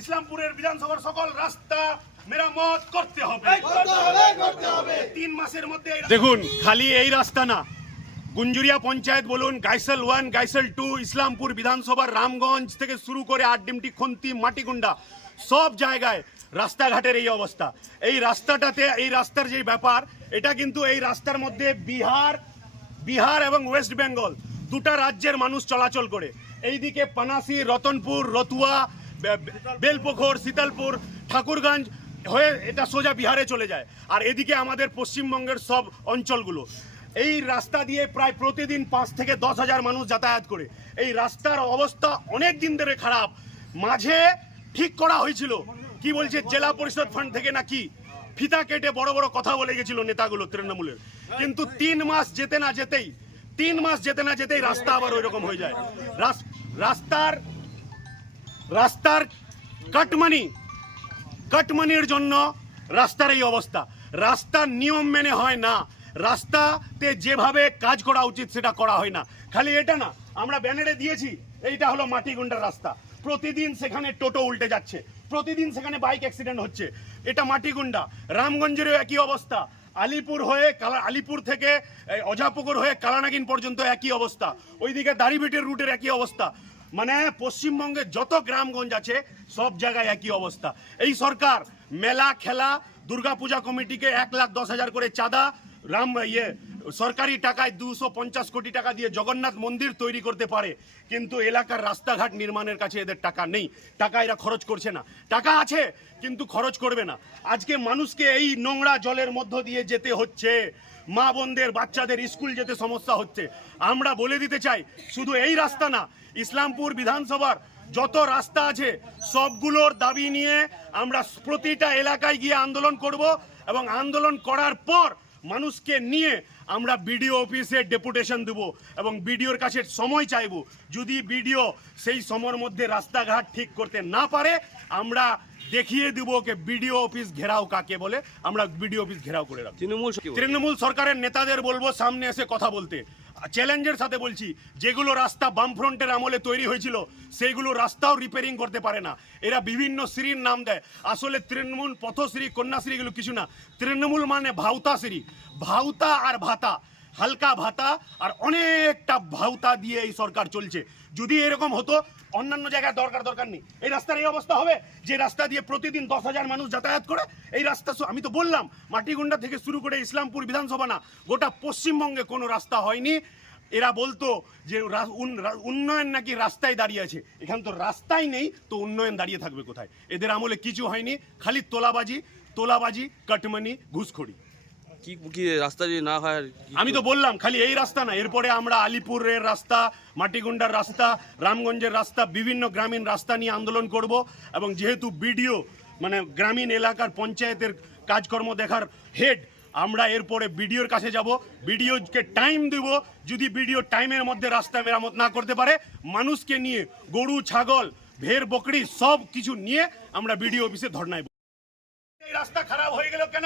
ইসলামপুরের বিধানসভার সকল রাস্তা মেরামত দেখুন, খালি এই রাস্তা না। গুঞ্জুরিয়া পঞ্চায়েত বলুন, গাইসেল ওয়ান, গাইসেল টু, ইসলামপুর বিধানসভার রামগঞ্জ থেকে শুরু করে আটডিমটি খন্তি মাটিগুন্ডা সব জায়গায় রাস্তাঘাটের এই অবস্থা। এই রাস্তাটাতে, এই রাস্তার যে ব্যাপার, এটা কিন্তু এই রাস্তার মধ্যে বিহার বিহার এবং ওয়েস্ট বেঙ্গল দুটা রাজ্যের মানুষ চলাচল করে। এইদিকে পানাসি, রতনপুর, রতুয়া বেলপোখর, শীতলপুর, ঠাকুরগঞ্জ হয়ে এটা সোজা বিহারে চলে যায়। আর এদিকে আমাদের পশ্চিমবঙ্গের সব অঞ্চলগুলো। এই রাস্তা দিয়ে প্রায় প্রতিদিন পাঁচ থেকে দশ হাজার মানুষ যাতায়াত করে। এই রাস্তার অবস্থা অনেক দিন ধরে খারাপ। মাঝে ঠিক করা হয়েছিল। কি বলছে, জেলা পরিষদ ফান্ড থেকে নাকি ফিতা কেটে বড় বড় কথা বলে গেছিল নেতাগুলো, তৃণমূলের। কিন্তু তিন মাস যেতে না যেতেই, তিন মাস যেতে না যেতেই রাস্তা আবার ওই রকম হয়ে যায়। রাস্তার রাস্তার কাটমানি, কাটমানির জন্য রাস্তার এই অবস্থা। রাস্তার নিয়ম মেনে হয় না। রাস্তাতে যেভাবে কাজ করা উচিত সেটা করা হয় না। খালি এটা না, আমরা ব্যানারে দিয়েছি, এইটা হলো মাটিগুন্ডার রাস্তা। প্রতিদিন সেখানে টোটো উল্টে যাচ্ছে, প্রতিদিন সেখানে বাইক অ্যাক্সিডেন্ট হচ্ছে। এটা মাটিগুন্ডা রামগঞ্জেরও একই অবস্থা। আলিপুর হয়ে কালা আলিপুর থেকে অজাপুকুর হয়ে কালানাগিন পর্যন্ত একই অবস্থা। ওইদিকে দাড়িভিটের রুটের একই অবস্থা। মানে পশ্চিমবঙ্গে যত গ্রামগঞ্জ আছে, সব জায়গায় একই অবস্থা। এই সরকার মেলা, খেলা, দুর্গাপূজা কমিটিকে এক লাখ দশ হাজার করে চাঁদা, রাম ইয়ে সরকারি টাকায় দুশো পঞ্চাশ কোটি টাকা দিয়ে জগন্নাথ মন্দির তৈরি করতে পারে, কিন্তু এলাকার রাস্তাঘাট নির্মাণের কাছে এদের টাকা নেই। টাকা এরা খরচ করছে না। টাকা আছে, কিন্তু খরচ করবে না। আজকে মানুষকে এই নোংরা জলের মধ্য দিয়ে যেতে হচ্ছে। মা বোনদের, বাচ্চাদের স্কুল যেতে সমস্যা হচ্ছে। আমরা বলে দিতে চাই, শুধু এই রাস্তা না, ইসলামপুর বিধানসভার যত রাস্তা আছে, সবগুলোর দাবি নিয়ে আমরা প্রতিটা এলাকায় গিয়ে আন্দোলন করব এবং আন্দোলন করার পর মানুষকে নিয়ে আমরা বিডিও অফিসে ডেপুটেশন দেব এবং বিডিওর কাছে সময় চাইব। যদি বিডিও সেই সময়ের মধ্যে রাস্তাঘাট ঠিক করতে না পারে আমরা দেখিয়ে দেবো কে বিডিও অফিস ঘেরাও কাকে বলে। আমরা বিডিও অফিস ঘেরাও করে রাখব। তৃণমূল তৃণমূল সরকারের নেতাদের বলব সামনে এসে কথা বলতে। চ্যালেঞ্জের সাথে বলছি, যেগুলো রাস্তা বামফ্রন্টের আমলে তৈরি হয়েছিল, সেইগুলো রাস্তাও রিপেয়ারিং করতে পারে না। এরা বিভিন্ন শ্রীর নাম দেয়। আসলে তৃণমূল পথশ্রী, কন্যাশ্রী এগুলো কিছু না। তৃণমূল মানে ভাউতা শ্রী ভাউতা আর ভাতা। হালকা ভাতা আর অনেকটা ভাউতা দিয়ে এই সরকার চলছে। যদি এরকম হতো, অন্যান্য জায়গায় দরকার দরকার নেই। এই রাস্তার এই অবস্থা হবে যে রাস্তা দিয়ে প্রতিদিন দশ হাজার মানুষ যাতায়াত করে, এই রাস্তা আমি তো বললাম, মাটিগুন্ডা থেকে শুরু করে ইসলামপুর বিধানসভা না, গোটা পশ্চিমবঙ্গে কোনো রাস্তা হয়নি। এরা বলতো যে উন্নয়ন নাকি রাস্তায় দাঁড়িয়ে আছে। এখানে তো রাস্তাই নেই, তো উন্নয়ন দাঁড়িয়ে থাকবে কোথায়? এদের আমলে কিছু হয়নি, খালি তোলাবাজি তোলাবাজি, কাটমানি, ঘুষখড়ি। কি কি রাস্তা যদি না হয় আমি তো বললাম খালি এই রাস্তা না এরপরে আমরা আলিপুরের রাস্তা মাটিগুন্ডার রাস্তা রামগঞ্জের রাস্তা বিভিন্ন গ্রামীণ রাস্তা নিয়ে আন্দোলন করব এবং যেহেতু বিডিও মানে গ্রামীণ এলাকার পঞ্চায়েতের কাজকর্ম দেখার হেড আমরা এরপরে বিডিওর কাছে যাব। বিডিওকে টাইম দেব যদি বিডিও টাইমের মধ্যে রাস্তা মেরামত না করতে পারে মানুষকে নিয়ে গরু ছাগল ভেড় বকরি সব কিছু নিয়ে আমরা বিডিও অফিসে ধর্নায় এই রাস্তা খারাপ হয়ে গেল কেন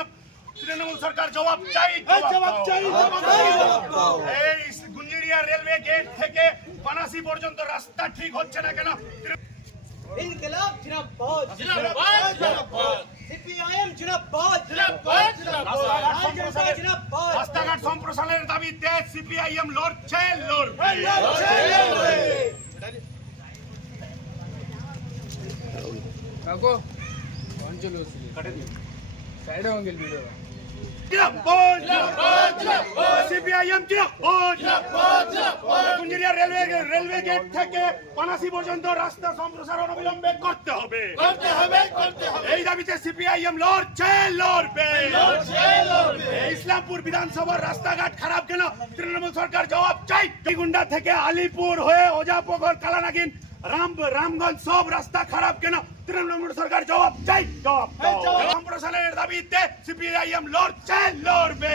তৃণমূল সরকার জবাব চাই জবাব চাই এই গুঞ্জুরিয়া রেলওয়ে গেট থেকে বানাসি পর্যন্ত রাস্তা ঠিক হচ্ছে না কেন? রাস্তাঘাট সম্প্রসারণের দাবিতে সিপিআইএম লড়ছে লড়ছে কাকু অঞ্চল সাইড হোঙ্গিল ভিডিও। সিপিআইএম জিন্দাবাদ গুঞ্জরিয়া রেলওয়ে রেলওয়ে গেট থেকে পানাসি পর্যন্ত রাস্তা সম্প্রসারণ অবিলম্বে করতে হবে। করতে হবে করতে হবে। এই দাবিতে সিপিআইএম লড়ছে লড়বে। ইসলামপুর বিধানসভার রাস্তাঘাট খারাপ কেন? তৃণমূল সরকার জবাব চাই। গুন্ডা থেকে আলিপুর হয়ে ওজাপগর কালানাগিন রাম রামগঞ্জ সব রাস্তা খারাপ কেন তৃণমূল সরকার জবাব চাই জবাব রাম সম্প্রসারণের দাবিতে সিপিআইএম লড়ছে লড়বে